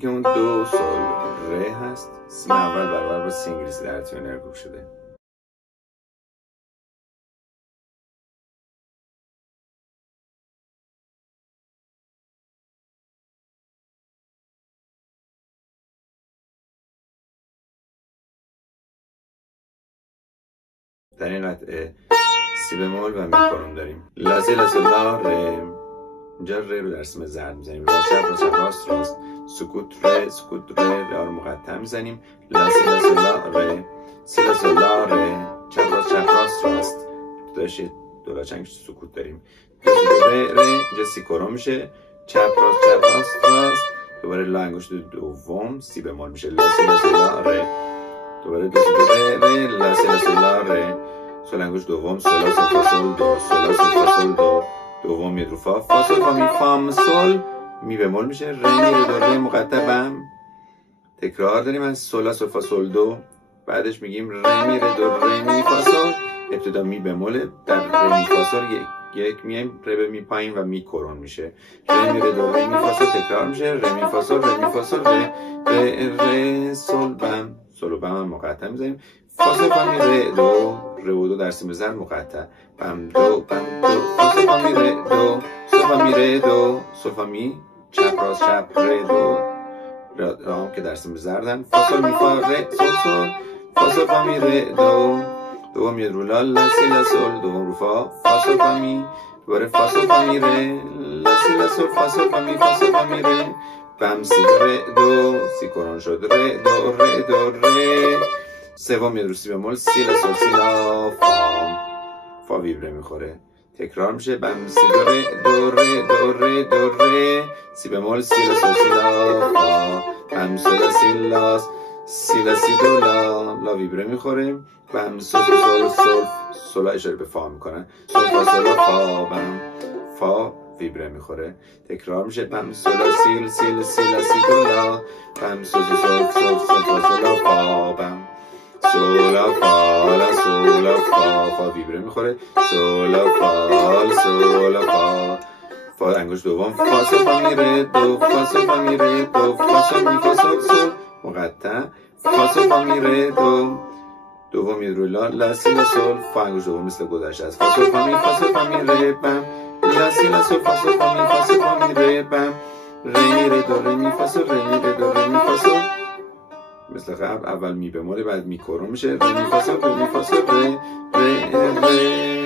که اون دو سول ره هست. سی اول برابر با سی انگلیسی در تیونر گروپ شده. در این قطعه سی بمول و می کارون داریم. لا سی لا سول لا ره. اینجا ره رو در سیم زرد میزنیم. راست چپ راست چپ راست راست. سکوت ره سکوت ره. ره رو مقطع میزنیم. لا سی لا سول لا ره. سی لا سول لا ره. چپ راست چپ راست راست. داشت دولا چنگ سکوت داریم. ره ره. اینجا سی کارون میشه. چپ راست راست. دوباره لا انگشت دوم سی بمول میشه. لا سی لا سول لا ره. دوباره دو سی ره لا سی لا سول لا ره. سول انگشت دوم سول لا سول فا سول دو سول لا سول فا سول دو. دوم میاد رو فا فا سول فا می فا سول می بمول میشه. ره می ره دو ره مقطع بم. تکرار داریم از سول لا سول فا سول دو. بعدش میگیم ره می ره دو ره می فا سول. ابتدا می بمول در ره می فا سول یک میایم ره به می پایین و می کرون میشه. ره می ره دو ره می فا سول تکرار میشه. ره می فا سول ره می فا سول ره ره سول بم. سول و بم هم مقطع میزنیم. فا سول فا می ره دو ره و دو در سیم زرد مقطع. بم دو بم دو فا سول فا می ره دو سول فا می ره دو سول فا می چپ راست چپ ره دو را که در سیم زردن. فا سول می فا ره سول سول فا سول فا می ره دو. دوم میاد رو لا لا سی لا سول. دوم رو فا فا سول فا می. دوباره فا سول فا می ره لا سی لا سول فا سول فا می فا سول فا می ره بم سی ره دو سی کرون شد ره دو ره دو ره. سوم میاد رو سی بمول سی لا سول سی لا فا ویبره میخوره. تکرار میشه. بم سی دو ره دو ره دو ره دو ره. سی بمول سی لا سول سی لا فا. بم سول سی لا سی لا سی دو لا ویبره میخوره. بم سول سول سول سول اشاره به فا میکنن. سول فا سول فا بم فا ویبره میخوره. تکرار میشه. بم سول سیل سیل سیل سی دو لا. بم سول سول سول سول فا سول فا بم سولا فا سولا فا ویبره میخوره. سولا فا فا انگشت دوم فا سول فا می ره دو فا سول فا می ره دو فا سول می فا سول سول مقطع. فا سول فا می ره دو. دوم میاد رو لا لا سی لا سول فا انگشت دوم مثل گذشته است. فا سول فا می فا سول فا می ره بم لا سی لا سول فا سول فا می فا سول فا می ره بم ره می ره دو ره می فا سول ره می ره دو ره می فا سول. مثل قبل اول می بمول بعد می کرون میشه. ره می فا سول ره می فا سول ره ره ره